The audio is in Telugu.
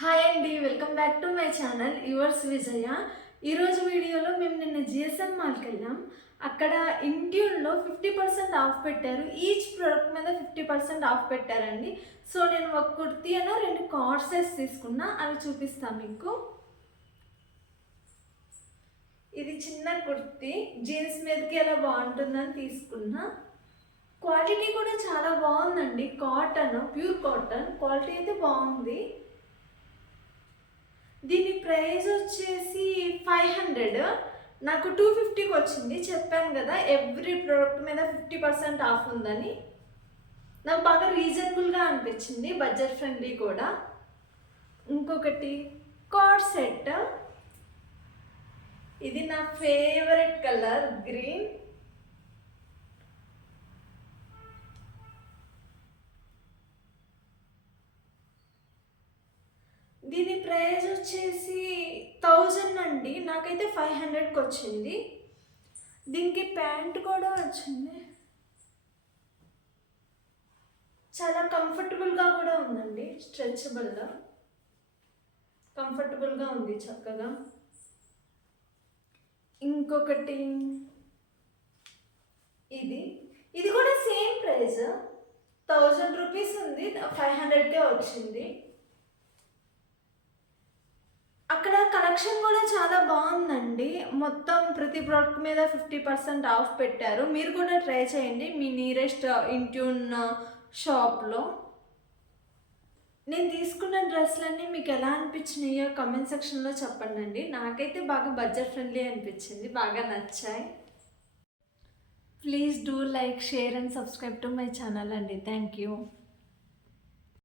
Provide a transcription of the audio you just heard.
హాయ్ అండి, welcome back to my channel yours Vijaya. ఈరోజు వీడియోలో మేము నిన్న జిఎస్ఎం మాల్కి వెళ్ళాం. అక్కడ ఇంట్యూన్లో 50% ఆఫ్ పెట్టారు. ఈచ్ ప్రోడక్ట్ మీద 50% ఆఫ్ పెట్టారండి. సో నేను ఒక కుర్తీ అయినా 2 కార్డ్ సెట్స్ తీసుకున్నా, అవి చూపిస్తాను మీకు. ఇది చిన్న కుర్తీ, జీన్స్ మీదకి ఎలా బాగుంటుందని తీసుకున్నా. క్వాలిటీ కూడా చాలా బాగుందండి. కాటన్, ప్యూర్ కాటన్ క్వాలిటీ అయితే బాగుంది. దీని ప్రైస్ వచ్చేసి 500, నాకు 250కి వచ్చింది. చెప్పాను కదా ఎవ్రీ ప్రోడక్ట్ మీద 50% ఆఫ్ ఉందని. నాకు బాగా రీజనబుల్గా అనిపించింది, బడ్జెట్ ఫ్రెండ్లీ కూడా. ఇంకొకటి కార్డ్ సెట్, ఇది నా ఫేవరెట్ కలర్ గ్రీన్. దీని ప్రైస్ వచ్చేసి 1000 అండి, నాకైతే 500కి వచ్చింది. దీనికి ప్యాంట్ కూడా వచ్చింది, చాలా కంఫర్టబుల్గా కూడా ఉందండి. స్ట్రెచబుల్గా కంఫర్టబుల్గా ఉంది చక్కగా. ఇంకొకటి ఇది కూడా సేమ్ ప్రైస్, 1000 రూపీస్ ఉంది, 500కే వచ్చింది. అక్కడ కలెక్షన్ కూడా చాలా బాగుందండి. మొత్తం ప్రతి ప్రోడక్ట్ మీద 50% ఆఫ్ పెట్టారు. మీరు కూడా ట్రై చేయండి మీ నియరెస్ట్ ఇంట్యూన్ షాప్లో. నేను తీసుకున్న డ్రెస్లన్నీ మీకు ఎలా అనిపించినాయో కమెంట్ సెక్షన్లో చెప్పండి. నాకైతే బాగా బడ్జెట్ ఫ్రెండ్లీ అనిపించింది, బాగా నచ్చాయి. Please do like, share and subscribe to my channel అండి. Thank you.